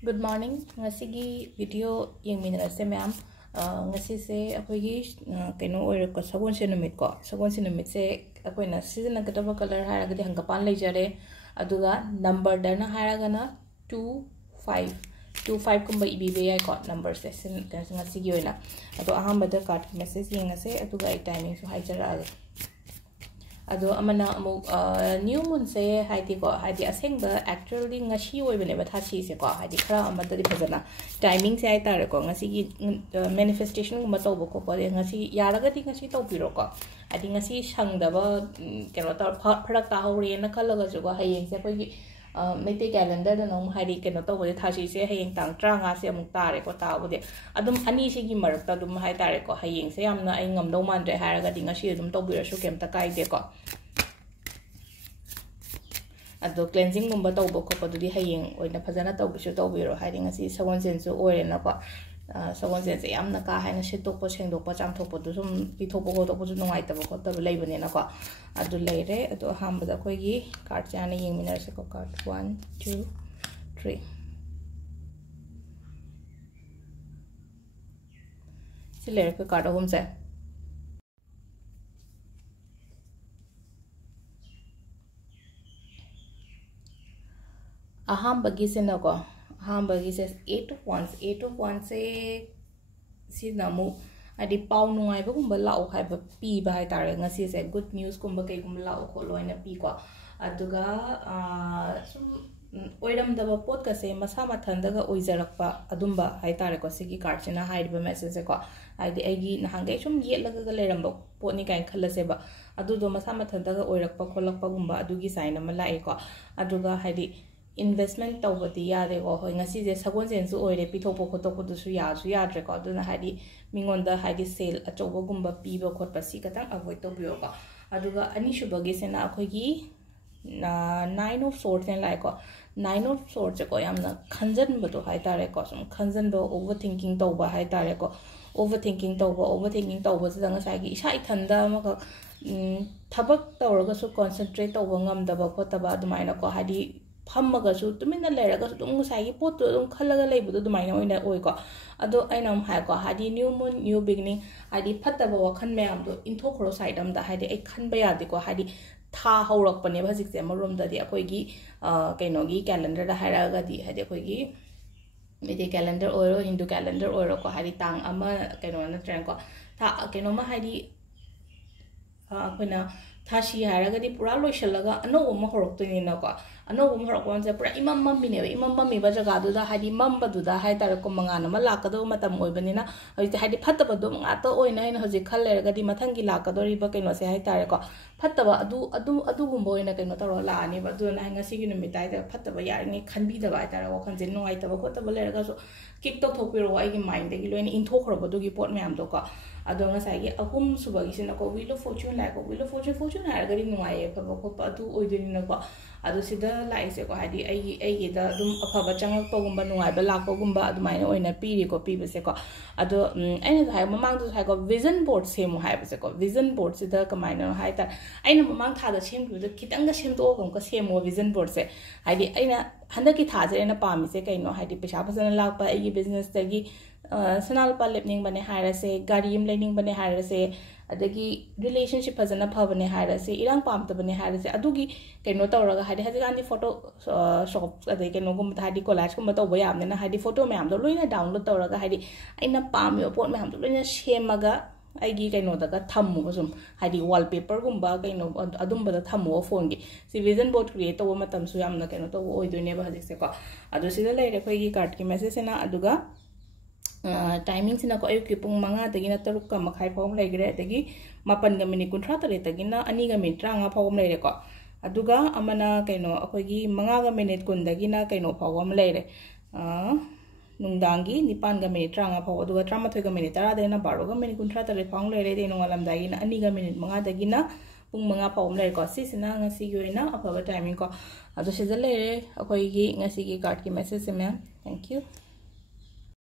Good morning. Ngasigi video yang minarase ma'am. Ngasi se akoigi kaino oira ko sagon se numit ko. Sagon se numit se akoina season na kataba color haragadi hangapan leijare. Aduga number dana haragana 25 kumba ibibe ay ko number se ngasigi oina. Ado ahambada card message yengase aduga ay timing so haijara age. Ado amana amuk new moon se haiti ko haiti asengba actually ngasi oi bene ba thachi se ko haiti khara amada di phajana timing se ai tare ko ngasi gi manifestation ma to ko ko ngasi yaraga ti ngasi to piro ko adi ngasi sangda ba keno ta pharak ta hore na khalaga ju ko hayeng se ko gi mete calendar da nom hari keno to bode thachi se hayeng tang tra nga se amuk tare ko ta bode adum ani se gi marak ta dum hai tare ko hayeng se amna ai ngam do man re haraga di ngasi dum to biro shu kem ta kai de ko ado cleansing gumba tawbo ko padudi hayeng oina phajana tawbisu tawbiro haiding asi sagon sensu oirena ko sagon sense yamna ka haina sitokpo sengdokpo chamthokpo du sum pithopo ko tokpo nungai tabo ko tab leibane na ko adu leire ado hambada koi gi card jana yengminar se ko card 1 2 3 silere ko card home se ahambagi se na ko ahambagi se 8 of wands se si namu adi pau nungai ba gumba lao hai ba pi ba hai tare ngasi se good news gumba kai gumba lao ko loina pi ko aduga sum oiram da ba pot ka se masa mathanda ga oijarakpa adumba hai tare ko sigi card china hai ba message ko adi agi nahangai sum yelaga ga leramba pot ni kai khala se ba adu do masa mathanda ga oirakpa kholakpa gumba adugi sign ama lai ko aduga haidi investment tawbadi yade ko hoi ngasi je sagon sensu oire pithopo khotopo du su yadre ko aduna hadi mingonda hadi sale achobo gumba piba khotpa si katang avoid to bio ko aduga ani shubagi sena akhoi gi 9 of swords en like ko 9 of swords ko yamna khanjan bado hai tare ko sum khanjan do overthinking tawba hai tare ko overthinking tawba zanga sai gi isa ithanda ma ka thabak tawraga su concentrate tawba ngamdaba khotaba adumaina ko hadi hammaga su tumina leraga su tum sai pot dum khalaga leibu du mai oina oi ko ado ainam ha ko hadi new moon new beginning hadi phataba wakhan me am do inthokro side am da hadi ai khan ba yadi ko hadi tha haurak pane bhajik se marom da di akoi gi kaino gi calendar da haraga di hadi akoi gi mede calendar oiro hindu calendar oiro ko hadi tang ama kaino na tren ko tha kaino ma hadi akoina thashi haraga di pura loishalaga ano ma horok to ni na ko ano bum horok on se pura imam mammi ba jaga du da hadi mamba du da hai tar ko manga na ma lakado matam oi bani na hadi phattaba do nga to oi na ina hoji khalle ga di mathangi lakado ri ba kaino se hai tar ko phattaba adu gumbo ina kaino taro la ani ba du na nga sigi numi tai da phattaba ya ni khanbi da ba tar ko khanje no ai ta ba ko ta ba le ga so kick to thopiro ai gi mind de gi loin in thokro ba du gi pot me am do ko ado nga sai gi ahum suba gi sina ko wheel of fortune la ko wheel of fortune ha ga ri no ai fa ba ko pa adu oi de ni na ko adu sida lai se ko hadi ai da dum afaba changak pa gumba nuai ba lak pa gumba adu mai na oina pi ri ko pi se ko adu aina da mamang du hai ko vision board se mu hai se ko vision board se da kamai na hai ta aina mamang tha da sem du kitang ga sem do gum ko sem mo vision board se hadi aina handa ki tha je na pa mi se kai no hadi pesha phasana lak pa ai business ta gi sanal pa lepning bane haira se gari im lening bane haira se adagi relationship phazana phabane haira se irang pam ta bane haira se adugi kaino tawraga hadi hadi photo shop adai kaino gum hadi collage gum to boyam na hadi photo me am do loina download tawraga hadi aina pam yo pot me am do loina shemaga aigi kaino daga thammu basum hadi wallpaper gumba kaino adum bada thammu phone gi si vision board create to matam su yamna kaino to oi doine ba hadi se ko adu sida leire khoi gi card ki message na aduga timing sina ko ayuk ki pung manga dagina taruk ka makhai phom legre dagi mapan ga mini kunthra tare dagina ani ga min tranga phom leire ko aduga amana kaino akoi gi manga ga minute kun dagina kaino phom leire nungdangi nipan ga minute tranga phom aduga 13 ga minute tara dena 12 ga minute kunthra tare phom leire de nongalam dagina ani ga minute manga dagina pung manga phom leire ko si sina ngasi yoina afaba timing ko adu sejale akoi gi ngasi gi card ki message me thank you